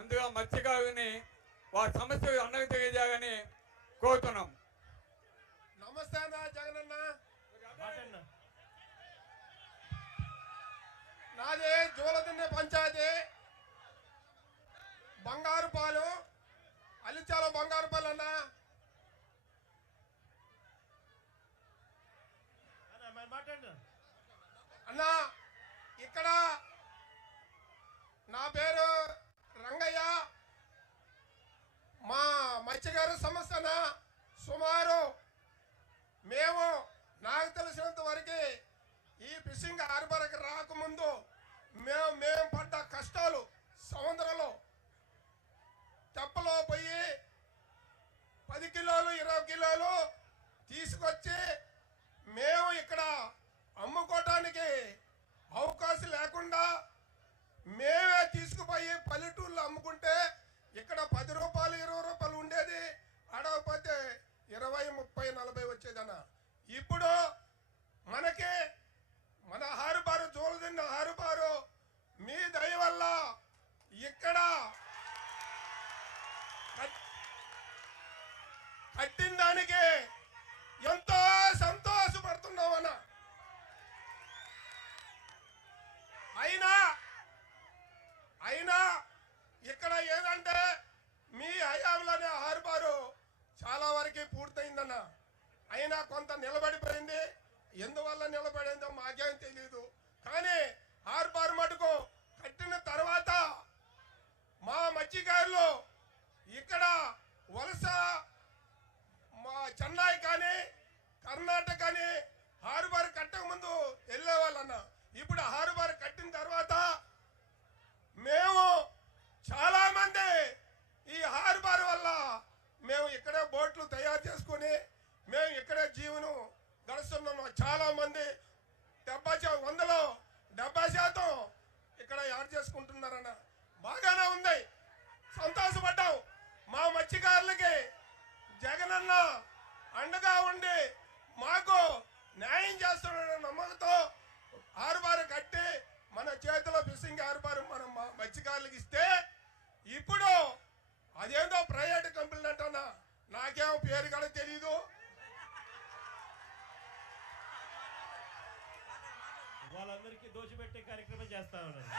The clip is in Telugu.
ముందుగా మత్స్యకారుని వారి సమస్య అన్నకు తెలియజేయాలని కోరుతున్నాం. నమస్తే అన్న జగనన్న. నాది జూలదిన్నె పంచాయతీ, బంగారుపాలు, అలిచాల బంగారుపాలు అన్న. అన్న ఇక్కడ నా పేరు రంగయ్య. మా మత్స్యకారు సమస్యన సుమారు మేము నాకు తెలిసినంత వరకు ఈ ఫిషింగ్ హార్బర్కి రాకముందు మేము పడ్డ కష్టాలు, సముద్రంలో తెప్పలో పోయి 10 కిలోలు 20 కిలోలు తీసుకొచ్చి మేము ఇక్కడ అమ్ముకోవటానికి అవకాశం లేకుండా మేమే తీసుకుపోయి పల్లెటూళ్ళు అమ్ముకుంటే ఇక్కడ 10 రూపాయలు 20 రూపాయలు ఉండేది, అడగపోతే 20, 30, 40 వచ్చేదన్న. ఇప్పుడు మనకి మన హారుబారు జోలుదిన్న హారుబారు మీ దయ వల్ల ఇక్కడ కట్టిన దానికి ఎంతో సంతోషపడుతున్నామన్న. అయినా ఇక్కడ ఏదంటే మీ హయాంలోనే హార్బారు చాలా వరకు పూర్తయిందన్న. అయినా కొంత నిలబడిపోయింది. ఎందువల్ల నిలబడిందో మాకేం తెలియదు. కానీ హార్బార్ మటుకు కట్టిన తర్వాత మా మత్స్యకారులు ఇక్కడ వలస మా చెన్నై కానీ కర్ణాటక కానీ హార్బార్ కట్టక ముందు వెళ్ళేవాళ్ళన్న. ఇప్పుడు హార్బార్ కట్టిన తర్వాత మేము చాలా మంది ఈ హార్బార్ వల్ల మేము ఇక్కడే బోట్లు తయారు చేసుకుని మేము ఇక్కడే జీవనం గడుస్తున్నాము. చాలా మంది 70% ఇక్కడ యాడ్ చేసుకుంటున్నారన్న. బాగానే ఉంది, సంతోషపడ్డాం. మా మత్స్యకారులకి జగనన్న అండగా ఉండి మాకు న్యాయం చేస్తున్న నమ్మకంతో హార్బార్ కట్టి మన చేతిలో ఫిషింగ్ హార్బార్ మనం మత్స్యకారులకు ఇస్తే ఇప్పుడు అదేందో ప్రైవేట్ కంపెనీ అంటన్నా, నాకేమో పేరు కూడా తెలీదు. వాళ్ళందరికీ దోషి పెట్టే కార్యక్రమం చేస్తా ఉన్నారు.